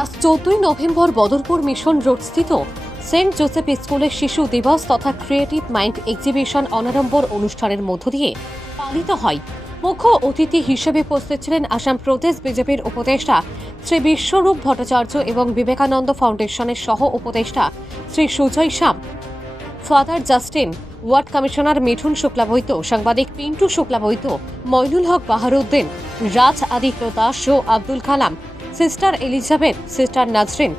আজ 14 November Badarpur mission রোডস্থিত saint Joseph স্কুলের শিশু দিবস তথা ক্রিয়েটিভ মাইন্ড এক্সিবিশন অনারম্বর অনুষ্ঠানের মধ্য দিয়ে পালিত হয়। মুখ্য অতিথি হিসেবে উপস্থিত ছিলেন আসাম প্রদেশ বিজেপির উপদেষ্টা শ্রী বিশ্বরূপ ভট্টাচার্য এবং বিবেকানন্দ ফাউন্ডেশনের সহ উপদেষ্টা Shri Sujay Shyam, father Justin, ward commissioner Mithun Shuklabaidya, সাংবাদিক পিন্টু শুক্লাবৈদ্য, মইনুল হক বাহারউদ্দিন, রাজ আদিত্য দাস ও Abdul Kalam, sister Elizabeth, sister Nazrin.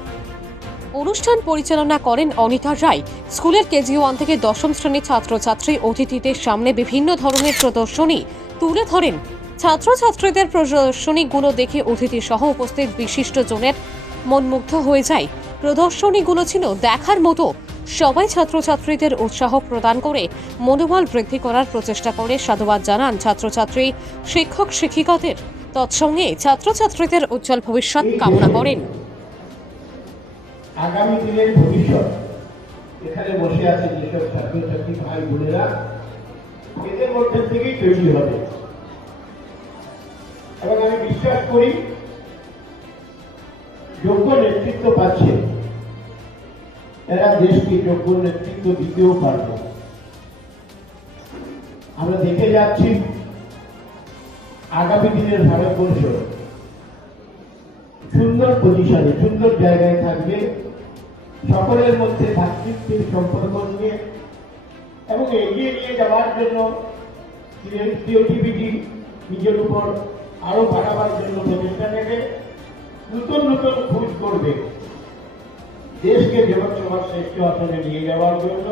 অনুষ্ঠান পরিচালনা করেন অনিতা রায়। স্কুলের কেজি 1 থেকে 10ম শ্রেণীর ছাত্রছাত্রী অতিথিদের সামনে বিভিন্ন ধরনের প্রদর্শনী তুলে ধরেন। ছাত্রছাত্রীদের প্রদর্শনীগুলো দেখে অতিথি সহ উপস্থিত বিশিষ্টজনের মন মুগ্ধ হয়ে যায়। প্রদর্শনীগুলো ছিল দেখার মতো। সবাই ছাত্রছাত্রীদের উৎসাহ প্রদান করে মনোবল বৃদ্ধি করার প্রচেষ্টা করে সাধুবাদ জানান ছাত্রছাত্রী, শিক্ষক শিক্ষিকাদের। তৎসঙ্গে ছাত্রছাত্রীদের উজ্জ্বল ভবিষ্যৎ কামনা করেন। আগামী দিনের ভবিষ্যৎ এখানে বসে আছে যেসব ছাত্রছাত্রী ভাই বোনেরা, এদের মধ্যে থেকেই তৈরি হবে এবং আমি বিশ্বাস করি যোগ্য নেতৃত্ব পাচ্ছে, এরা দেশকে যোগ্য নেতৃত্ব দিতেও পারবে। আমরা দেখে যাচ্ছি আগামী দিনের ভারতবর্ষ সুন্দর পজিশনে, সুন্দর জায়গায় থাকবে, সকলের মধ্যে ভ্রাতৃত্বের সম্পর্ক নিয়ে এবং এগিয়ে নিয়ে যাওয়ার জন্য ক্রিয়েটিভিটি নিজের উপর আরো বাড়াবার জন্য প্রচেষ্টা নেবে, নতুন নতুন খোঁজ করবে, দেশকে জগৎসভার শ্রেষ্ঠ আসনে নিয়ে যাওয়ার জন্য।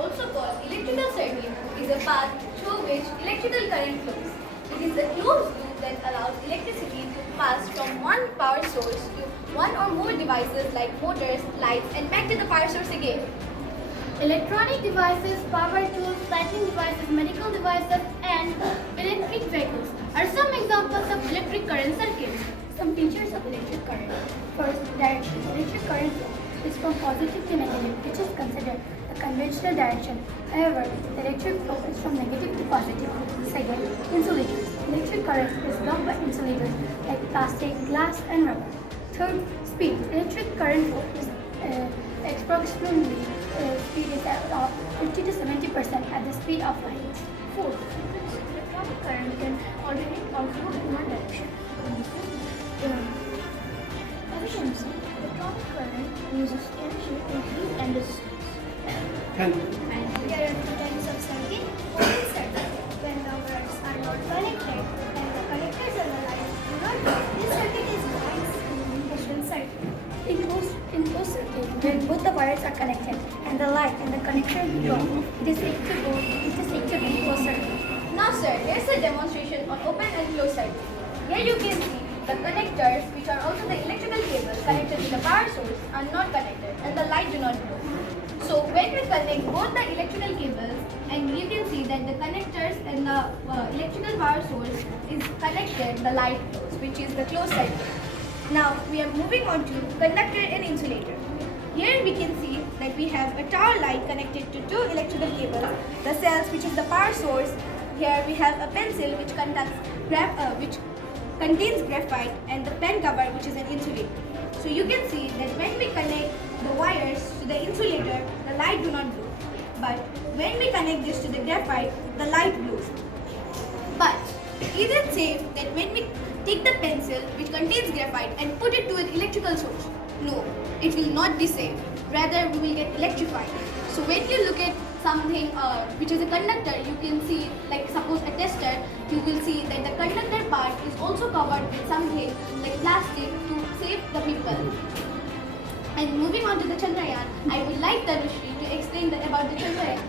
Also called electrical circuit, is a path through which electrical current flows. It is a closed loop that allows electricity to pass from one power source to one or more devices like motors, lights, and back to the power source again. Electronic devices, power tools, lighting devices, medical devices, and electric vehicles are some examples of electric current circuits. Some features of electric current. First, direction. Electric current flow is from positive to negative, which is considered the conventional direction. However, the electric flow is from negative to positive. Second, insulators. Electric current is blocked by insulators like plastic, glass, and rubber. Third, speed. Electric current flow is approximately speed is at 50 to 70% at the speed of light. Fourth, electronic current can alternate or flow in one direction. Efficiency. Electronic current uses energy to heat and resistance. Thank you. There are two types of circuit. Open circuit. When the wires are not connected and the connectors and the lines do not work, this circuit is known as open circuit. In closed circuit, when both the wires are connected and the light and the connector belong, it is said to be closed circuit. Now sir, here's a demonstration on open and closed circuit. Here you can see the connectors, which are also the electrical cables connected to the power source, are not connected and the light do not glow. So when we connect both the electrical cables, and you can see that the connectors and the electrical power source is connected, the light glows, which is the closed circuit. Now we are moving on to conductor and insulator. Here we can see that we have a tower light connected to two electrical cables, the cells, which is the power source. Here we have a pencil which contains graphite, and the pen cover, which is an insulator. So you can see that when we connect the wires to the insulator, the light do not glow. But when we connect this to the graphite, the light glows. But is it safe that when we take the pencil which contains graphite and put it to an electrical source? No, it will not be safe. Rather, we will get electrified. So when you look at something which is a conductor, you can see, like suppose a tester, you will see that the conductor part is also covered with something like plastic to save the people. And moving on to the Chandrayaan, I would like Tanushree to explain about the Chandrayaan.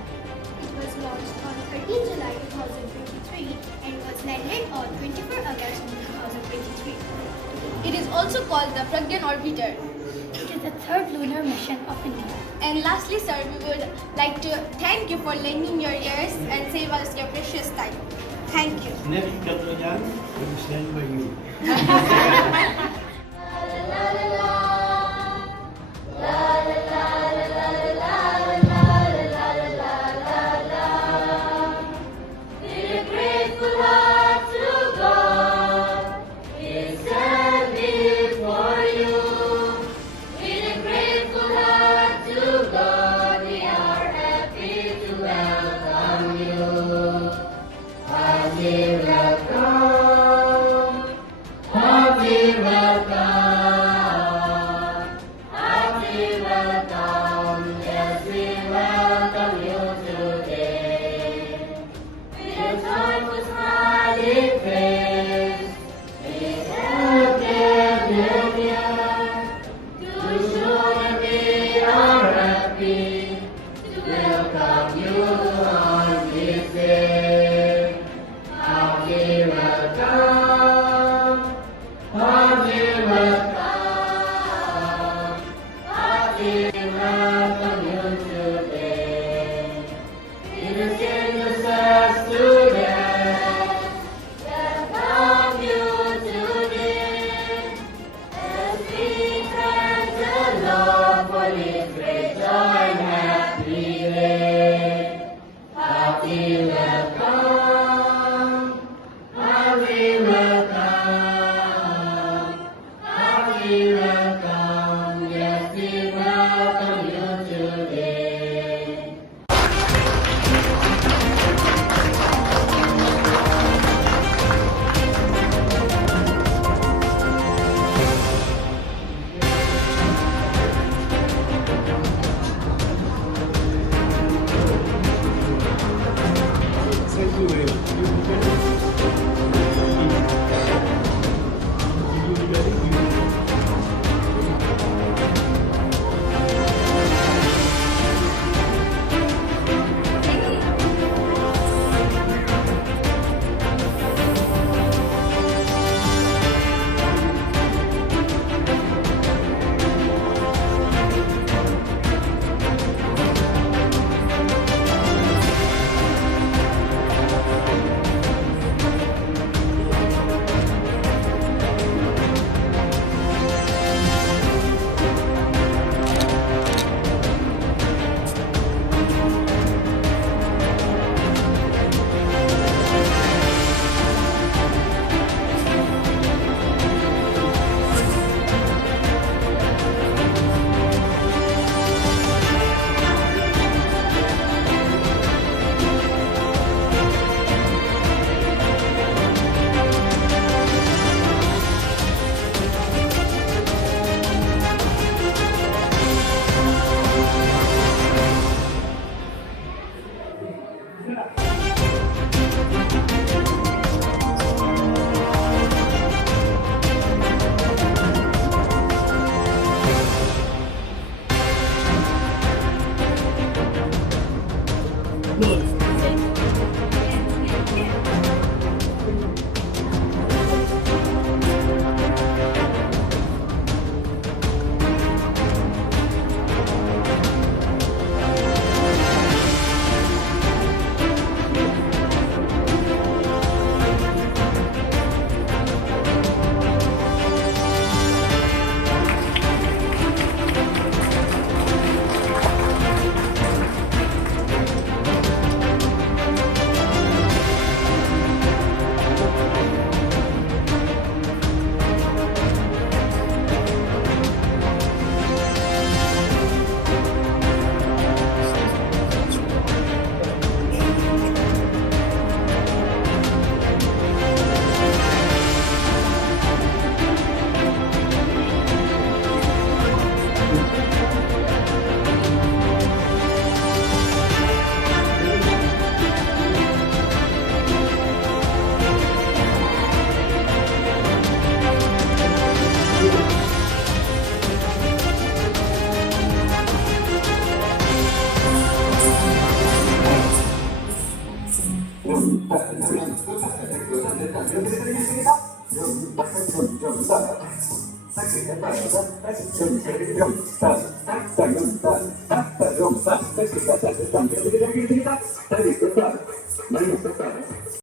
It was launched on 13 July 2023 and was landed on 24 August 2023. It is also called the Pragyan Orbiter. It is the third lunar mission of India. And lastly, sir, we would like to thank you for lending your ears and save us your precious time. Thank you. Next Chandrayaan will be sent by you. With a grateful heart to God, we stand before